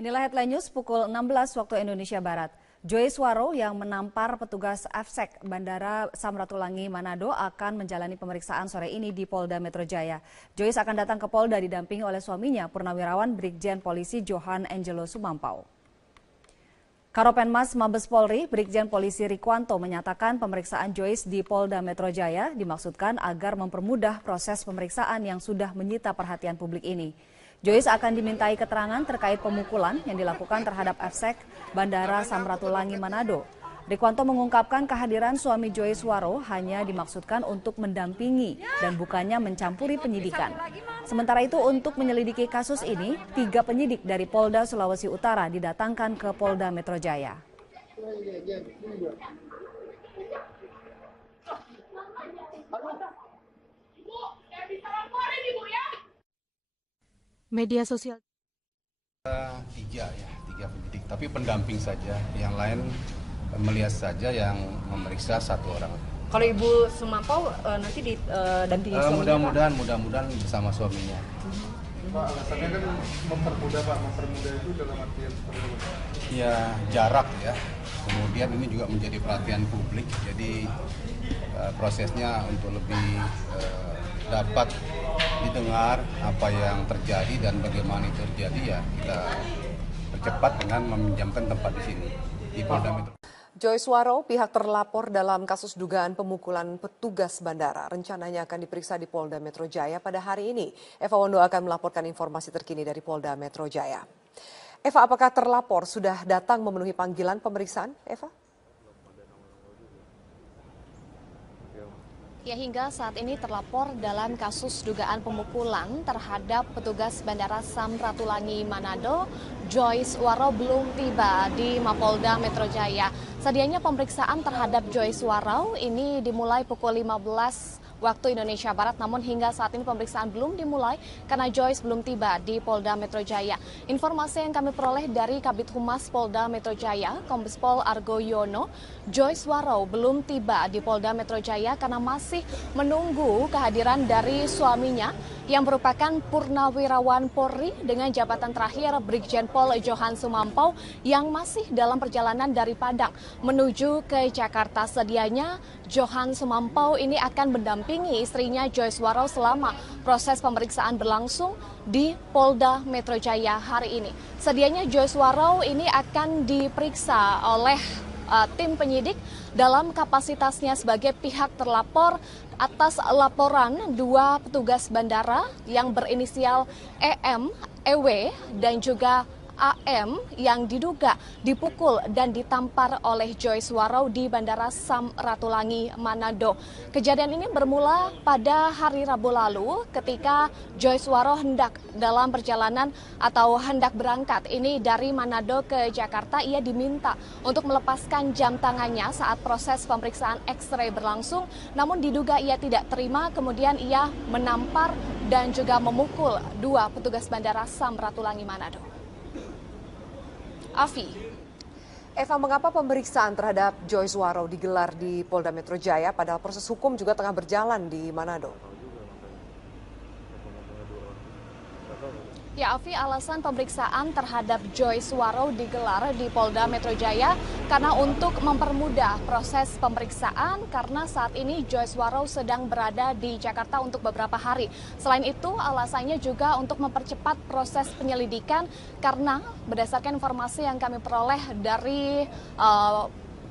Inilah headline news pukul 16 waktu Indonesia Barat. Joyce Waro yang menampar petugas AFSEC Bandara Samratulangi Manado akan menjalani pemeriksaan sore ini di Polda Metro Jaya. Joyce akan datang ke Polda didampingi oleh suaminya, Purnawirawan Brigjen Polisi Johan Angelo Sumampau. Karopenmas Mabes Polri, Brigjen Polisi Rikwanto menyatakan pemeriksaan Joyce di Polda Metro Jaya dimaksudkan agar mempermudah proses pemeriksaan yang sudah menyita perhatian publik ini. Joyce akan dimintai keterangan terkait pemukulan yang dilakukan terhadap AFSEC Bandara Samratulangi Manado. Rikwanto mengungkapkan kehadiran suami Joyce Waro hanya dimaksudkan untuk mendampingi dan bukannya mencampuri penyidikan. Sementara itu untuk menyelidiki kasus ini, 3 penyidik dari Polda Sulawesi Utara didatangkan ke Polda Metro Jaya. Media sosial. Tiga penyidik, tapi pendamping saja. Yang lain melihat saja, yang memeriksa 1 orang. Kalau Ibu Sumampau nanti didampingi suaminya, mudah-mudahan bersama suaminya. Pak, alasannya kan mempermudah, Pak. Mempermudah itu dalam artian seperti apa? Ya, jarak ya. Kemudian ini juga menjadi perhatian publik. Jadi prosesnya untuk lebih dapat didengar apa yang terjadi dan bagaimana itu terjadi, ya kita percepat dengan meminjamkan tempat di sini di Polda Metro. Joyce Waro, pihak terlapor dalam kasus dugaan pemukulan petugas bandara, rencananya akan diperiksa di Polda Metro Jaya pada hari ini. Eva Wondo akan melaporkan informasi terkini dari Polda Metro Jaya. Eva, apakah terlapor sudah datang memenuhi panggilan pemeriksaan, Eva? Ya, hingga saat ini terlapor dalam kasus dugaan pemukulan terhadap petugas Bandara Samratulangi Manado, Joyce Waro belum tiba di Mapolda Metro Jaya. Sedianya pemeriksaan terhadap Joyce Waro ini dimulai pukul 15 waktu Indonesia Barat, namun hingga saat ini pemeriksaan belum dimulai karena Joyce belum tiba di Polda Metro Jaya. Informasi yang kami peroleh dari Kabid Humas Polda Metro Jaya, Kombes Pol Argo Yono, Joyce Waro belum tiba di Polda Metro Jaya karena masih menunggu kehadiran dari suaminya yang merupakan Purnawirawan Polri dengan jabatan terakhir Brigjen Pol Johan Sumampau yang masih dalam perjalanan dari Padang menuju ke Jakarta. Sedianya Johan Sumampau ini akan mendampingi istrinya Joyce Waro selama proses pemeriksaan berlangsung di Polda Metro Jaya hari ini. Sedianya Joyce Waro ini akan diperiksa oleh tim penyidik dalam kapasitasnya sebagai pihak terlapor atas laporan 2 petugas bandara yang berinisial EM, EW, dan juga AM yang diduga dipukul dan ditampar oleh Joyce Waro di Bandara Samratulangi Manado. Kejadian ini bermula pada hari Rabu lalu ketika Joyce Waro hendak dalam perjalanan atau hendak berangkat ini dari Manado ke Jakarta. Ia diminta untuk melepaskan jam tangannya saat proses pemeriksaan X-ray berlangsung, namun diduga ia tidak terima, kemudian ia menampar dan juga memukul 2 petugas Bandara Samratulangi Manado. Afi. Eva, mengapa pemeriksaan terhadap Joyce Waro digelar di Polda Metro Jaya padahal proses hukum juga tengah berjalan di Manado? Ya, Afi, alasan pemeriksaan terhadap Joyce Waro digelar di Polda Metro Jaya karena untuk mempermudah proses pemeriksaan karena saat ini Joyce Waro sedang berada di Jakarta untuk beberapa hari. Selain itu, alasannya juga untuk mempercepat proses penyelidikan karena berdasarkan informasi yang kami peroleh dari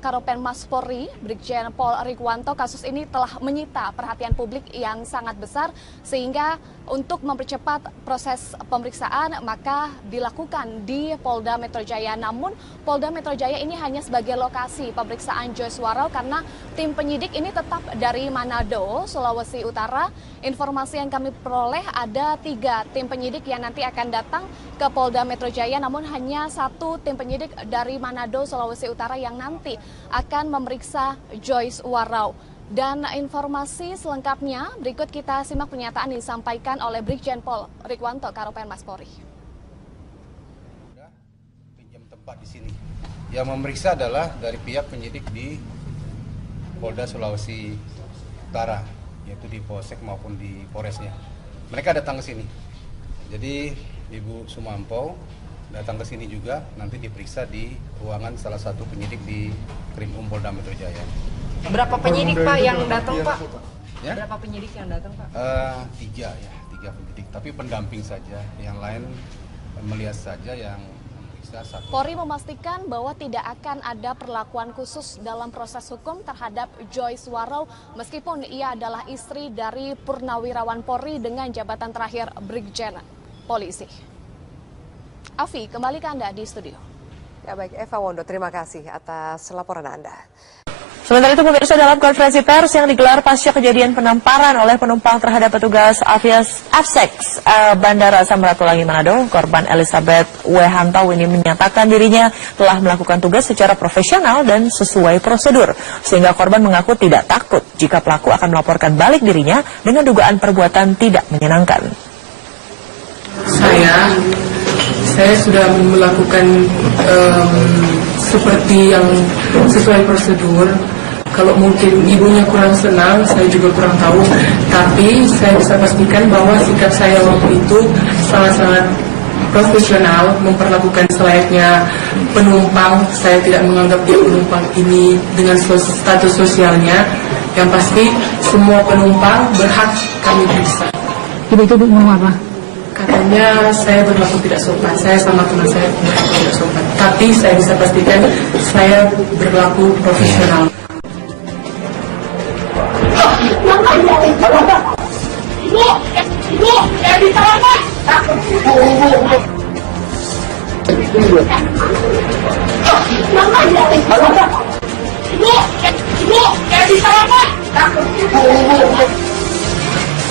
Karopenmas Polri, Brigjen Pol Rikwanto, kasus ini telah menyita perhatian publik yang sangat besar sehingga untuk mempercepat proses pemeriksaan maka dilakukan di Polda Metro Jaya. Namun Polda Metro Jaya ini hanya sebagai lokasi pemeriksaan Joyce Waro karena tim penyidik ini tetap dari Manado, Sulawesi Utara. Informasi yang kami peroleh ada 3 tim penyidik yang nanti akan datang ke Polda Metro Jaya, namun hanya 1 tim penyidik dari Manado, Sulawesi Utara yang nanti akan memeriksa Joyce Waro. Dan informasi selengkapnya berikut kita simak pernyataan yang disampaikan oleh Brigjen Pol Rikwanto, Karopenmas Polri. Pinjam tempat di sini. Yang memeriksa adalah dari pihak penyidik di Polda Sulawesi Utara, yaitu di Polsek maupun di Polresnya. Mereka datang ke sini. Jadi Ibu Sumampau datang ke sini juga, nanti diperiksa di ruangan salah satu penyidik di Krimum Polda Metro Jaya. Berapa penyidik Pak yang datang Pak? Ya? Berapa penyidik yang datang Pak? 3 penyidik, tapi pendamping saja. Yang lain melihat saja, yang memeriksa satu. Polri memastikan bahwa tidak akan ada perlakuan khusus dalam proses hukum terhadap Joyce Warrow meskipun ia adalah istri dari Purnawirawan Polri dengan jabatan terakhir Brigjen Polisi. Afi, kembali ke Anda di studio. Ya baik, Eva Wondo, terima kasih atas laporan Anda. Sementara itu pemirsa, dalam konferensi pers yang digelar pasca kejadian penamparan oleh penumpang terhadap petugas AFSEX Bandara Samratulangi Manado, korban Elizabeth W. Hantau ini menyatakan dirinya telah melakukan tugas secara profesional dan sesuai prosedur, sehingga korban mengaku tidak takut jika pelaku akan melaporkan balik dirinya dengan dugaan perbuatan tidak menyenangkan. Saya sudah melakukan seperti yang sesuai prosedur. Kalau mungkin ibunya kurang senang, saya juga kurang tahu. Tapi saya bisa pastikan bahwa sikap saya waktu itu sangat-sangat profesional, memperlakukan selayaknya penumpang. Saya tidak menganggap dia penumpang ini dengan status sosialnya. Yang pasti semua penumpang berhak kami periksa. Ibu itu ngomong apa? Katanya saya berlaku tidak sopan, saya sama teman saya berlaku tidak sopan. Tapi saya bisa pastikan saya berlaku profesional.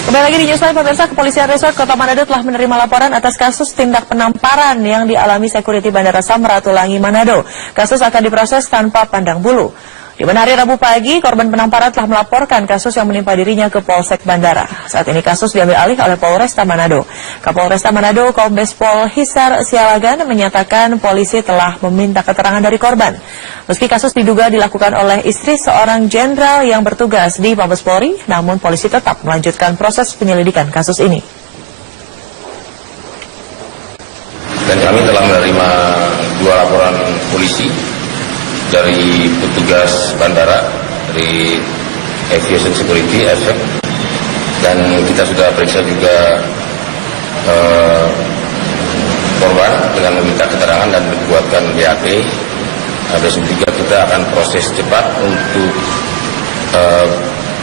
Kembali lagi di Newsline, pemirsa, Kepolisian Resort Kota Manado telah menerima laporan atas kasus tindak penamparan yang dialami security Bandara Samratulangi Manado. Kasus akan diproses tanpa pandang bulu. Di mana hari Rabu pagi, korban penamparan telah melaporkan kasus yang menimpa dirinya ke Polsek Bandara. Saat ini kasus diambil alih oleh Polresta Manado. Kapolresta Manado, Kombes Pol Hisar Sialagan, menyatakan polisi telah meminta keterangan dari korban. Meski kasus diduga dilakukan oleh istri seorang jenderal yang bertugas di Mabes Polri, namun polisi tetap melanjutkan proses penyelidikan kasus ini. Dan kami telah menerima 2 laporan polisi dari petugas bandara, dari Aviation Security, AFSEC, dan kita sudah periksa juga korban dengan meminta keterangan dan membuatkan BAP. Besok juga kita akan proses cepat untuk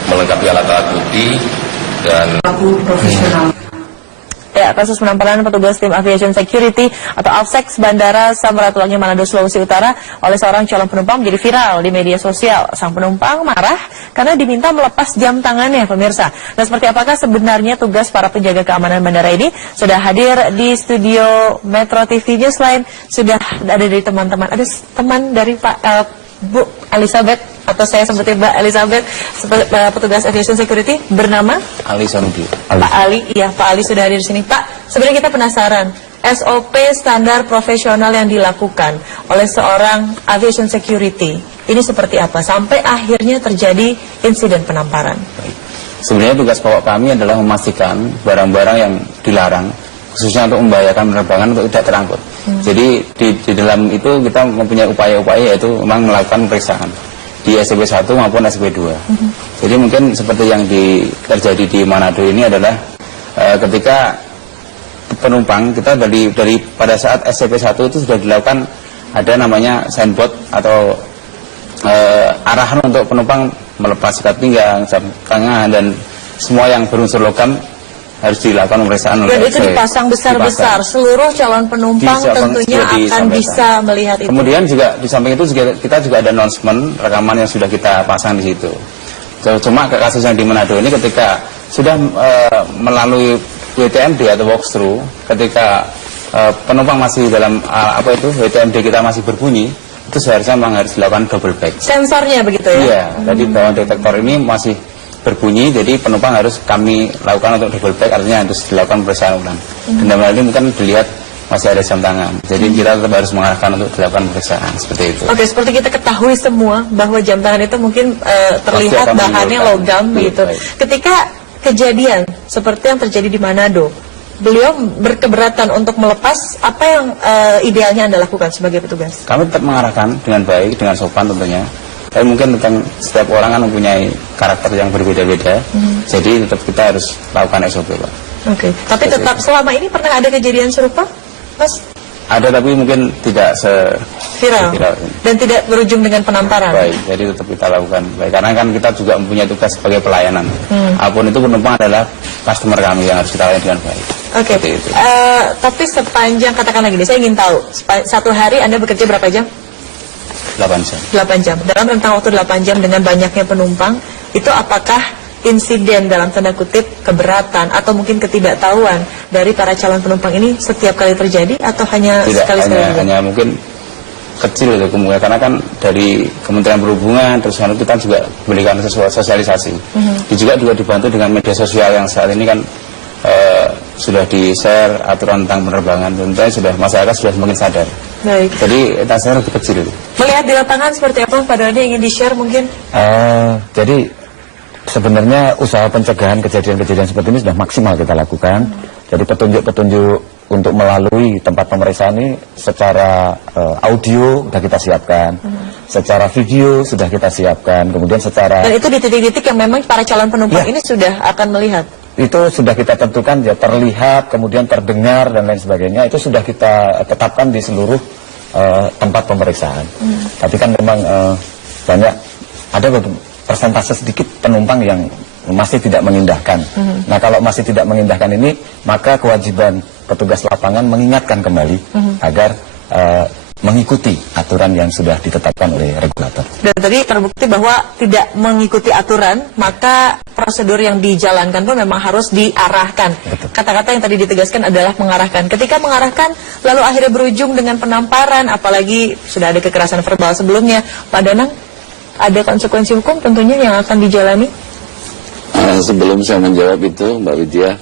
melengkapi alat-alat bukti dan profesional. Ya, kasus penamparan petugas tim Aviation Security atau AFSEX Bandara Samratulangi Manado, Sulawesi Utara oleh seorang calon penumpang menjadi viral di media sosial. Sang penumpang marah karena diminta melepas jam tangannya, pemirsa. Dan seperti apakah sebenarnya tugas para penjaga keamanan bandara ini? Sudah hadir di studio Metro TV Newsline, sudah ada dari teman-teman. Ada teman dari Bu Elizabeth, atau saya sebutin Mbak Elizabeth, petugas Aviation Security, bernama Ali Sanuki. Pak Ali. Iya, Pak Ali sudah hadir di sini. Pak, sebenarnya kita penasaran, SOP standar profesional yang dilakukan oleh seorang Aviation Security ini seperti apa sampai akhirnya terjadi insiden penamparan? Sebenarnya tugas pokok kami adalah memastikan barang-barang yang dilarang, khususnya untuk membahayakan penerbangan, untuk tidak terangkut. Jadi di dalam itu kita mempunyai upaya-upaya, yaitu memang melakukan pemeriksaan di SCP 1 maupun SCP 2. Jadi mungkin seperti yang terjadi di Manado ini adalah ketika penumpang kita dari pada saat SCP 1 itu sudah dilakukan ada namanya signboard atau arahan untuk penumpang melepas ikat pinggang, jam tangan, dan semua yang berunsur logam harus dilakukan pemeriksaan. Dan itu dipasang besar-besar, seluruh calon penumpang tentunya akan bisa melihat itu. Kemudian juga di samping itu kita juga ada announcement rekaman yang sudah kita pasang di situ. Cuma kasus yang di Manado ini ketika sudah melalui WTMD atau walkthrough, ketika penumpang masih dalam WTMD kita masih berbunyi, itu seharusnya memang harus dilakukan double back. Sensornya begitu ya? Iya, jadi bahwa detektor ini masih berbunyi, jadi penumpang harus kami lakukan untuk double back, artinya harus dilakukan pemeriksaan ulang. Dan dalam hal ini mungkin dilihat masih ada jam tangan, jadi kita tetap harus mengarahkan untuk dilakukan pemeriksaan seperti itu. Oke, seperti kita ketahui semua bahwa jam tangan itu mungkin terlihat bahannya logam gitu. Ketika kejadian seperti yang terjadi di Manado, beliau berkeberatan untuk melepas, apa yang idealnya Anda lakukan sebagai petugas? Kami tetap mengarahkan dengan baik, dengan sopan tentunya. Tapi mungkin tentang setiap orang kan mempunyai karakter yang berbeda-beda, jadi tetap kita harus lakukan SOP, Pak. Oke. Tapi tetap selama ini pernah ada kejadian serupa, Mas? Ada, tapi mungkin tidak viral dan tidak berujung dengan penamparan. Baik, jadi tetap kita lakukan baik, karena kan kita juga mempunyai tugas sebagai pelayanan. Apapun itu penumpang adalah customer kami yang harus kita layani dengan baik. Oke. Tapi sepanjang, katakanlah gini, saya ingin tahu satu hari Anda bekerja berapa jam? 8 jam. 8 jam. Dalam rentang waktu 8 jam dengan banyaknya penumpang, itu apakah insiden dalam tanda kutip keberatan atau mungkin ketidaktahuan dari para calon penumpang ini setiap kali terjadi atau hanya sekali-sekali? Hanya mungkin kecil ya kemungkinan, karena kan dari Kementerian Perhubungan terus kita juga memberikan sosialisasi. Juga dibantu dengan media sosial yang saat ini kan sudah di-share aturan tentang penerbangan, tentunya masyarakat sudah semakin sadar. Baik. Jadi intensitasnya lebih kecil. Melihat di lapangan seperti apa, Pak Dodi, ingin di-share mungkin? Jadi sebenarnya usaha pencegahan kejadian-kejadian seperti ini sudah maksimal kita lakukan. Jadi petunjuk-petunjuk untuk melalui tempat pemeriksaan ini secara audio sudah kita siapkan, secara video sudah kita siapkan, kemudian secara... Dan itu di titik-titik yang memang para calon penumpang ini sudah akan melihat? Itu sudah kita tentukan, ya terlihat, kemudian terdengar dan lain sebagainya, itu sudah kita tetapkan di seluruh tempat pemeriksaan. Tapi kan memang banyak, ada persentase sedikit penumpang yang masih tidak mengindahkan. Nah, kalau masih tidak mengindahkan ini, maka kewajiban petugas lapangan mengingatkan kembali agar mengikuti aturan yang sudah ditetapkan oleh regulator. Dan tadi terbukti bahwa tidak mengikuti aturan, maka prosedur yang dijalankan pun memang harus diarahkan. Kata-kata yang tadi ditegaskan adalah mengarahkan. Ketika mengarahkan, lalu akhirnya berujung dengan penamparan, apalagi sudah ada kekerasan verbal sebelumnya, Pak Danang, ada konsekuensi hukum tentunya yang akan dijalani? Sebelum saya menjawab itu, Mbak Widya,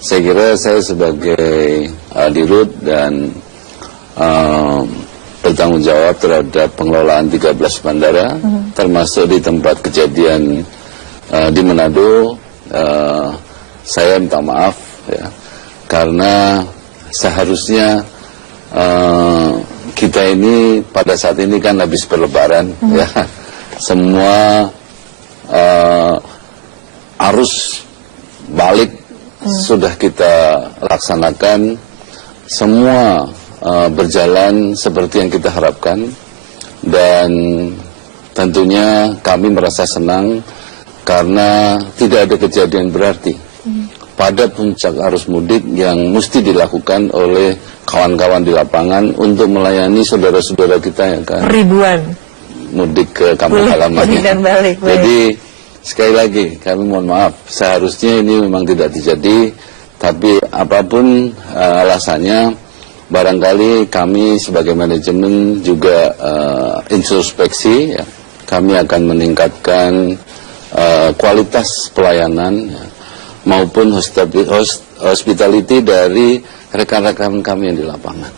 saya kira saya sebagai dirut dan bertanggung jawab terhadap pengelolaan 13 bandara, termasuk di tempat kejadian di Manado, saya minta maaf ya, karena seharusnya kita ini pada saat ini kan habis berlebaran ya, semua arus balik sudah kita laksanakan, semua berjalan seperti yang kita harapkan, dan tentunya kami merasa senang karena tidak ada kejadian berarti pada puncak arus mudik yang mesti dilakukan oleh kawan-kawan di lapangan untuk melayani saudara-saudara kita yang kan ribuan mudik ke kampung halamannya. Jadi sekali lagi kami mohon maaf, seharusnya ini memang tidak terjadi, tapi apapun alasannya, barangkali kami sebagai manajemen juga introspeksi ya. Kami akan meningkatkan kualitas pelayanan ya, maupun hospitality dari rekan-rekan kami yang di lapangan.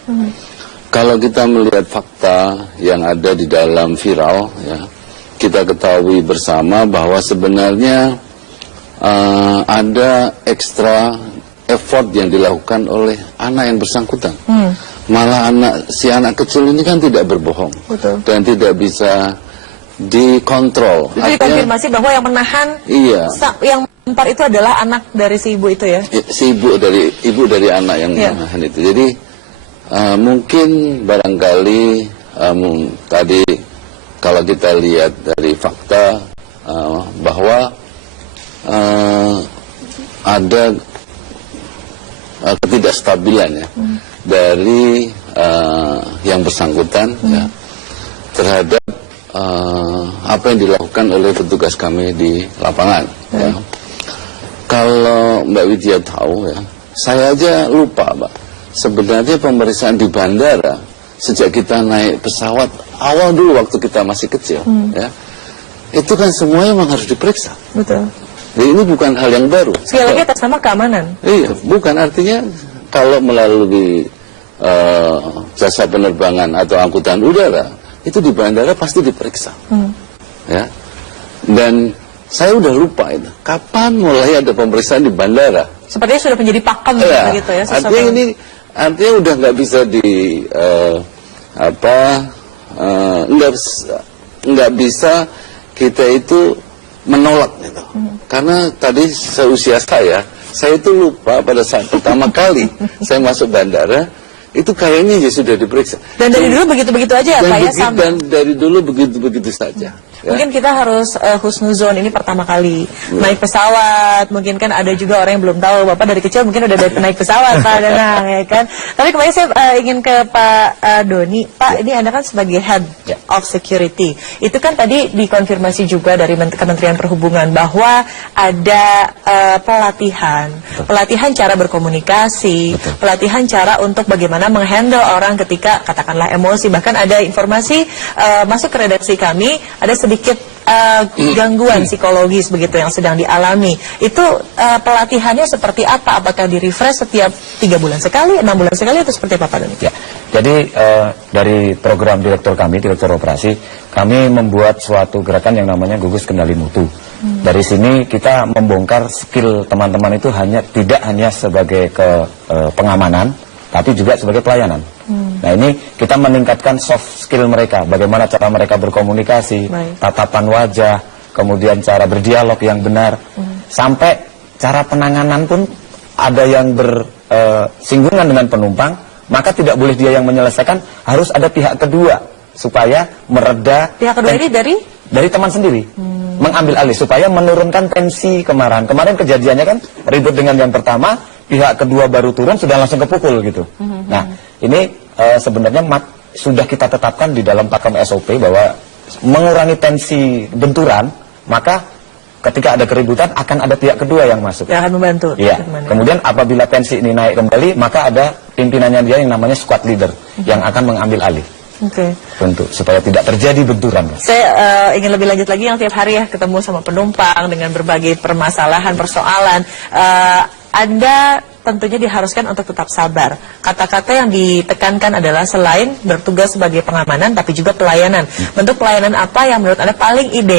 Kalau kita melihat fakta yang ada di dalam viral ya, kita ketahui bersama bahwa sebenarnya ada ekstra effort yang dilakukan oleh anak yang bersangkutan. Malah si anak kecil ini kan tidak berbohong. Betul. Dan tidak bisa dikontrol. Itu dikonfirmasi bahwa yang menahan, yang menampar itu adalah anak dari si ibu itu ya? Si ibu dari anak yang menahan itu. Jadi mungkin barangkali tadi kalau kita lihat dari fakta bahwa ada ketidakstabilan ya dari yang bersangkutan ya, terhadap apa yang dilakukan oleh petugas kami di lapangan ya. Kalau Mbak Widya tahu ya, saya aja lupa Mbak, sebenarnya pemeriksaan di bandara sejak kita naik pesawat awal dulu waktu kita masih kecil ya, itu kan semuanya memang harus diperiksa. Betul. Jadi ini bukan hal yang baru. Sekali lagi atas nama keamanan. Iya, bukan, artinya kalau melalui jasa penerbangan atau angkutan udara, itu di bandara pasti diperiksa. Ya. Dan Saya udah lupa itu. Kapan mulai ada pemeriksaan di bandara? Sepertinya sudah menjadi pakem Ya, begitu ya. artinya ini artinya udah nggak bisa nggak bisa kita itu menolak gitu. Karena tadi seusia saya itu lupa pada saat pertama kali saya masuk bandara itu kayaknya sudah diperiksa. Dan dari dulu begitu-begitu aja ya Pak ya? Dan dari dulu begitu-begitu saja. Ya. Mungkin kita harus husnuzon ini pertama kali naik pesawat. Mungkin kan ada juga orang yang belum tahu. Bapak dari kecil mungkin udah naik pesawat Pak Danang ya kan. Tapi kemarin saya ingin ke Pak Doni. Pak, ini Anda kan sebagai Head of Security. Itu kan tadi dikonfirmasi juga dari Kementerian Perhubungan bahwa ada pelatihan cara berkomunikasi, pelatihan cara untuk bagaimana menghandle orang ketika katakanlah emosi. Bahkan ada informasi masuk ke redaksi kami ada sedikit gangguan psikologis begitu yang sedang dialami. Itu pelatihannya seperti apa? Apakah di-refresh setiap 3 bulan sekali, 6 bulan sekali, atau seperti apa Pak Doni? Ya, jadi dari program direktur kami, direktur operasi, kami membuat suatu gerakan yang namanya gugus kendali mutu. Dari sini kita membongkar skill teman-teman itu tidak hanya sebagai pengamanan, tapi juga sebagai pelayanan. Nah ini kita meningkatkan soft skill mereka, bagaimana cara mereka berkomunikasi, tatapan wajah, kemudian cara berdialog yang benar, sampai cara penanganan pun ada yang bersinggungan dengan penumpang, maka tidak boleh dia yang menyelesaikan, harus ada pihak kedua supaya mereda. Pihak kedua ini dari teman sendiri, mengambil alih supaya menurunkan tensi kemarahan. Kemarin kejadiannya kan ribut dengan yang pertama, pihak kedua baru turun sudah langsung kepukul gitu. Nah ini sebenarnya sudah kita tetapkan di dalam pakem SOP bahwa mengurangi tensi benturan, maka ketika ada keributan akan ada pihak kedua yang masuk. Yang akan membantu. Iya. Kemudian apabila tensi ini naik kembali, maka ada pimpinannya dia yang namanya squad leader yang akan mengambil alih. Oke. Tentu supaya tidak terjadi benturan. Saya ingin lebih lanjut lagi yang tiap hari ya ketemu sama penumpang dengan berbagai permasalahan, persoalan. Anda tentunya diharuskan untuk tetap sabar. Kata-kata yang ditekankan adalah selain bertugas sebagai pengamanan, tapi juga pelayanan. Bentuk pelayanan apa yang menurut Anda paling ideal?